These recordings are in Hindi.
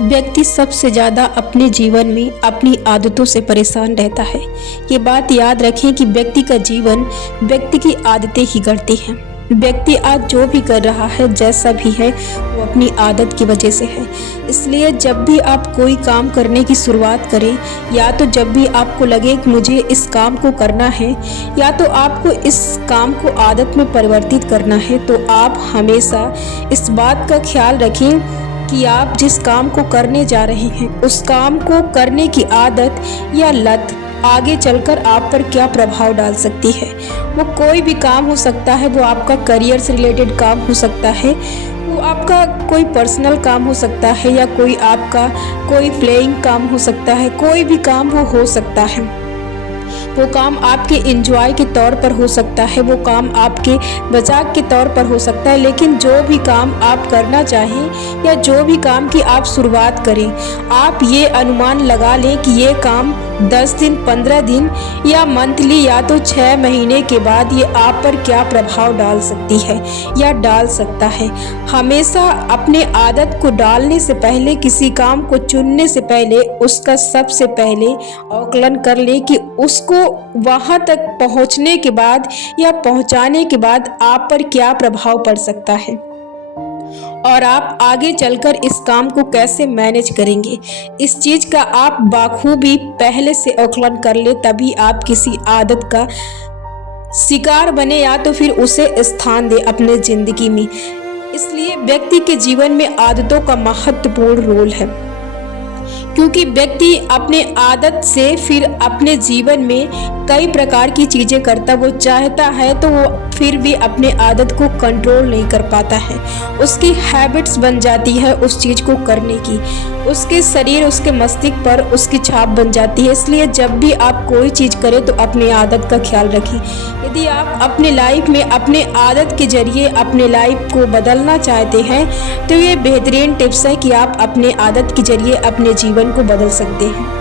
व्यक्ति सबसे ज़्यादा अपने जीवन में अपनी आदतों से परेशान रहता है। ये बात याद रखें कि व्यक्ति का जीवन व्यक्ति की आदतें ही गढ़ती हैं। व्यक्ति आज जो भी कर रहा है, जैसा भी है, वो अपनी आदत की वजह से है। इसलिए जब भी आप कोई काम करने की शुरुआत करें, या तो जब भी आपको लगे कि मुझे इस काम को करना है, या तो आपको इस काम को आदत में परिवर्तित करना है, तो आप हमेशा इस बात का ख्याल रखें कि आप जिस काम को करने जा रहे हैं, उस काम को करने की आदत या लत आगे चलकर आप पर क्या प्रभाव डाल सकती है। वो कोई भी काम हो सकता है, वो आपका करियर से रिलेटेड काम हो सकता है, वो आपका कोई पर्सनल काम हो सकता है, या कोई आपका कोई प्लेइंग काम हो सकता है। कोई भी काम वो हो सकता है। वो काम आपके एंजॉय के तौर पर हो सकता है, वो काम आपके मजाक के तौर पर हो सकता है। लेकिन जो भी काम आप करना चाहें या जो भी काम की आप शुरुआत करें, आप ये अनुमान लगा लें कि ये काम 10 दिन, 15 दिन या मंथली या तो 6 महीने के बाद ये आप पर क्या प्रभाव डाल सकती है या डाल सकता है। हमेशा अपने आदत को डालने से पहले, किसी काम को चुनने से पहले, उसका सबसे पहले आकलन कर ले कि उसको वहां तक पहुंचने के बाद या पहुंचाने के बाद आप पर क्या प्रभाव पड़ सकता है और आप आगे चलकर इस काम को कैसे मैनेज करेंगे। इस चीज का आप बाखूबी पहले से आकलन कर ले, तभी आप किसी आदत का शिकार बने या तो फिर उसे स्थान दे अपने जिंदगी में। इसलिए व्यक्ति के जीवन में आदतों का महत्वपूर्ण रोल है, क्योंकि व्यक्ति अपने आदत से फिर अपने जीवन में कई प्रकार की चीजें करता, वो चाहता है तो वो फिर भी अपने आदत को कंट्रोल नहीं कर पाता है। उसकी हैबिट्स बन जाती है उस चीज को करने की, उसके शरीर, उसके मस्तिष्क पर उसकी छाप बन जाती है। इसलिए जब भी आप कोई चीज करें तो अपनी आदत का ख्याल रखें। यदि आप अपने लाइफ में अपने आदत के जरिए अपने लाइफ को बदलना चाहते हैं, तो ये बेहतरीन टिप्स है कि आप अपने आदत के जरिए अपने जीवन को बदल सकते हैं।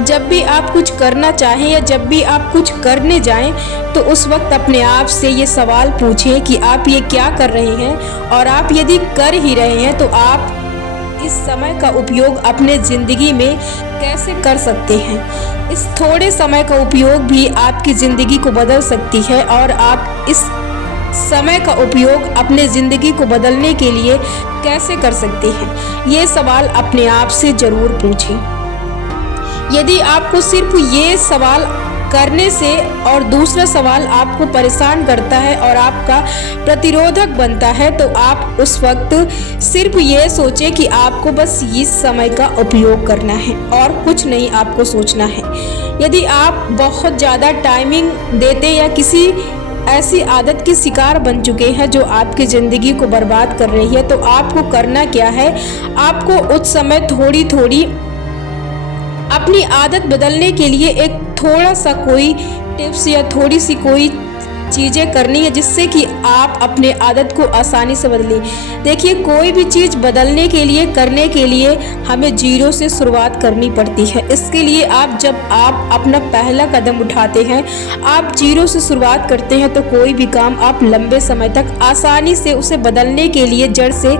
जब भी आप कुछ करना चाहें या जब भी आप कुछ करने जाएं, तो उस वक्त अपने आप से ये सवाल पूछें कि आप ये क्या कर रहे हैं, और आप यदि कर ही रहे हैं तो आप इस समय का उपयोग अपने ज़िंदगी में कैसे कर सकते हैं। इस थोड़े समय का उपयोग भी आपकी ज़िंदगी को बदल सकती है, और आप इस समय का उपयोग अपने ज़िंदगी को बदलने के लिए कैसे कर सकते हैं। ये सवाल अपने आप से ज़रूर पूछें। यदि आपको सिर्फ ये सवाल करने से और दूसरा सवाल आपको परेशान करता है और आपका प्रतिरोधक बनता है, तो आप उस वक्त सिर्फ ये सोचें कि आपको बस इस समय का उपयोग करना है और कुछ नहीं आपको सोचना है। यदि आप बहुत ज़्यादा टाइमिंग देते या किसी ऐसी आदत के शिकार बन चुके हैं जो आपकी ज़िंदगी को बर्बाद कर रही है, तो आपको करना क्या है, आपको उस समय थोड़ी थोड़ी अपनी आदत बदलने के लिए एक थोड़ा सा कोई टिप्स या थोड़ी सी कोई चीज़ें करनी है, जिससे कि आप अपने आदत को आसानी से बदलें। देखिए, कोई भी चीज़ बदलने के लिए, करने के लिए हमें जीरो से शुरुआत करनी पड़ती है। इसके लिए जब आप अपना पहला कदम उठाते हैं, आप जीरो से शुरुआत करते हैं, तो कोई भी काम आप लंबे समय तक आसानी से उसे बदलने के लिए जड़ से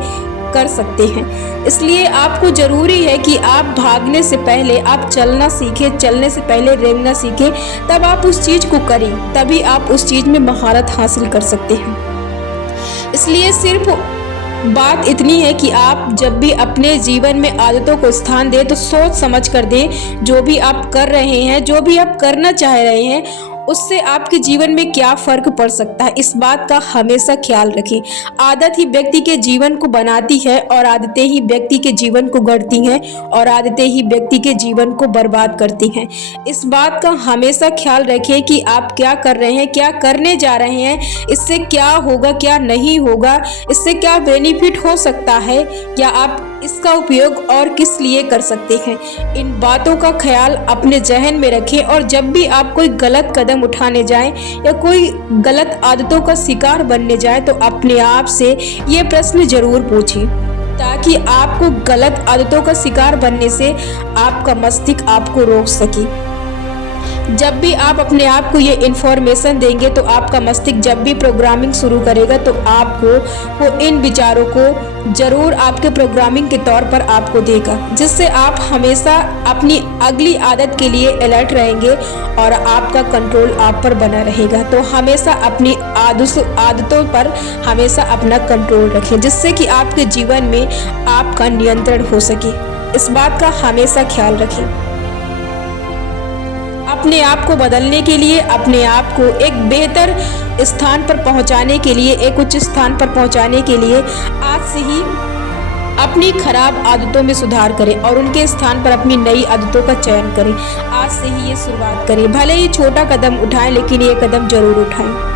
कर सकते हैं। इसलिए आपको ज़रूरी है कि आप भागने से पहले आप चलना सीखें, चलने से पहले रेंगना सीखें, तब आप उस चीज़ को करें, तभी आप उस चीज़ में महारत हासिल कर सकते हैं। इसलिए सिर्फ बात इतनी है कि आप जब भी अपने जीवन में आदतों को स्थान दें, तो सोच समझ कर दें। जो भी आप कर रहे हैं, जो भी आप करना चाह रहे हैं, उससे आपके जीवन में क्या फ़र्क पड़ सकता है, इस बात का हमेशा ख्याल रखें। आदत ही व्यक्ति के जीवन को बनाती है, और आदतें ही व्यक्ति के जीवन को गढ़ती हैं, और आदतें ही व्यक्ति के जीवन को बर्बाद करती हैं। इस बात का हमेशा ख्याल रखें कि आप क्या कर रहे हैं, क्या करने जा रहे हैं, इससे क्या होगा, क्या नहीं होगा, इससे क्या बेनिफिट हो सकता है, या आप इसका उपयोग और किस लिए कर सकते हैं। इन बातों का ख्याल अपने जहन में रखें, और जब भी आप कोई गलत कदम उठाने जाएं या कोई गलत आदतों का शिकार बनने जाएं, तो अपने आप से ये प्रश्न जरूर पूछें, ताकि आपको गलत आदतों का शिकार बनने से आपका मस्तिष्क आपको रोक सके। जब भी आप अपने आप को ये इन्फॉर्मेशन देंगे तो आपका मस्तिष्क जब भी प्रोग्रामिंग शुरू करेगा तो आपको वो इन विचारों को जरूर आपके प्रोग्रामिंग के तौर पर आपको देगा, जिससे आप हमेशा अपनी अगली आदत के लिए अलर्ट रहेंगे और आपका कंट्रोल आप पर बना रहेगा। तो हमेशा अपनी आदतों पर हमेशा अपना कंट्रोल रखें, जिससे कि आपके जीवन में आपका नियंत्रण हो सके। इस बात का हमेशा ख्याल रखें। अपने आप को बदलने के लिए, अपने आप को एक बेहतर स्थान पर पहुंचाने के लिए, एक उच्च स्थान पर पहुंचाने के लिए आज से ही अपनी खराब आदतों में सुधार करें और उनके स्थान पर अपनी नई आदतों का चयन करें। आज से ही ये शुरुआत करें। भले ही छोटा कदम उठाएं, लेकिन ये कदम जरूर उठाएं।